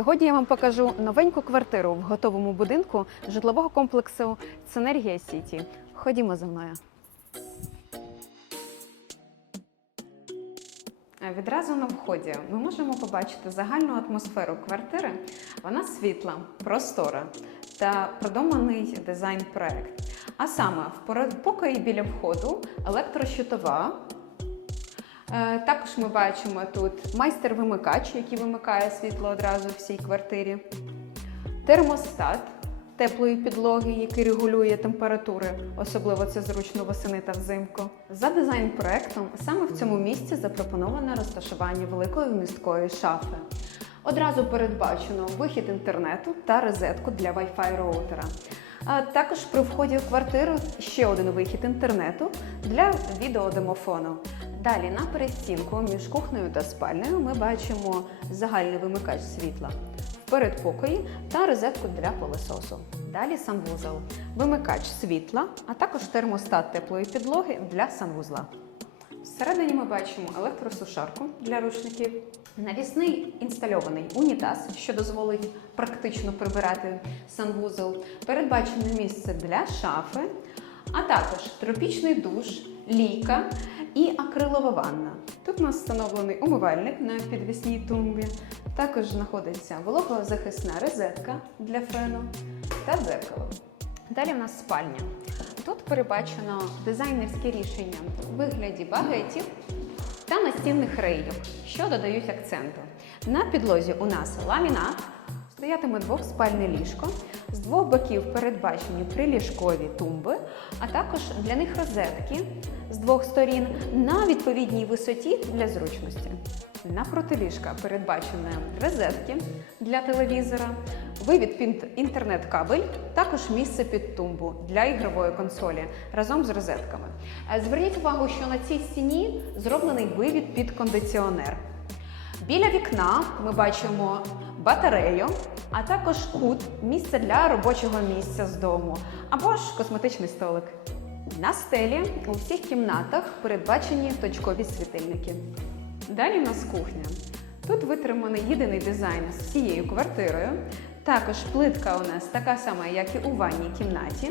Сьогодні я вам покажу новеньку квартиру в готовому будинку житлового комплексу Ценергія Сіті. Ходімо за мною. Відразу на вході ми можемо побачити загальну атмосферу квартири. Вона світла, простора та продуманий дизайн-проект. А саме в передпокої біля входу електрощитова. Е, Також ми бачимо тут майстер-вимикач, який вимикає світло одразу в всій квартирі, термостат теплої підлоги, який регулює температури, особливо це зручно восени та взимку. За дизайн-проектом саме в цьому місці запропоновано розташування великої вмісткої шафи. Одразу передбачено вихід інтернету та розетку для Wi-Fi роутера. А також при вході в квартиру ще один вихід інтернету для відеодемофону. Далі на перестінку між кухнею та спальнею ми бачимо загальний вимикач світла в передпокої та розетку для пилососу. Далі санвузол, вимикач світла, а також термостат теплої підлоги для санвузла. Всередині ми бачимо електросушарку для рушників, навісний інстальований унітаз, що дозволить практично прибирати санвузол, передбачене місце для шафи, а також тропічний душ, лійка і акрилова ванна. Тут у нас встановлений умивальник на підвісній тумбі. Також знаходиться вологозахисна розетка для фену та дзеркало. Далі в нас спальня. Тут передбачено дизайнерське рішення у вигляді багетів та настінних реїв, що додають акценту. На підлозі у нас ламінат, стоятиме двохспальне ліжко. З двох боків передбачені приліжкові тумби, а також для них розетки з двох сторін на відповідній висоті для зручності. Напроти ліжка передбачені розетки для телевізора, вивід під інтернет-кабель, також місце під тумбу для ігрової консолі разом з розетками. Е, Зверніть увагу, що на цій стіні зроблений вивід під кондиціонер. Біля вікна ми бачимо батарею, а також кут місце для робочого місця з дому або ж косметичний столик. На стелі у всіх кімнатах передбачені точкові світильники. Далі в нас кухня. Тут витриманий єдиний дизайн з всією квартирою. Також плитка у нас така сама, як і у ванній кімнаті.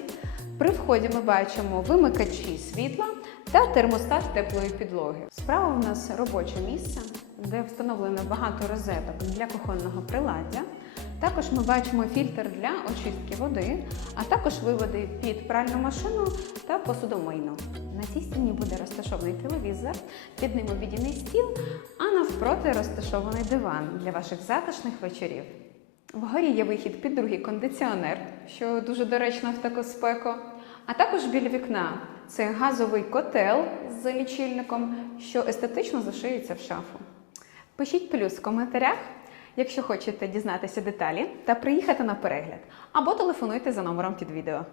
При вході ми бачимо вимикачі світла та термостат теплої підлоги. Справа у нас робоче місце, де встановлено багато розеток для кухонного приладдя. Також ми бачимо фільтр для очистки води, а також виводи під пральну машину та посудомийну. На цій стіні буде розташований телевізор, під ним обідній стіл, а навпроти розташований диван для ваших затишних вечорів. Вгорі є вихід під другий кондиціонер, що дуже доречно в таку спеку. А також біля вікна це газовий котел з лічильником, що естетично зашиється в шафу. Пишіть плюс в коментарях, якщо хочете дізнатися деталі та приїхати на перегляд, або телефонуйте за номером під відео.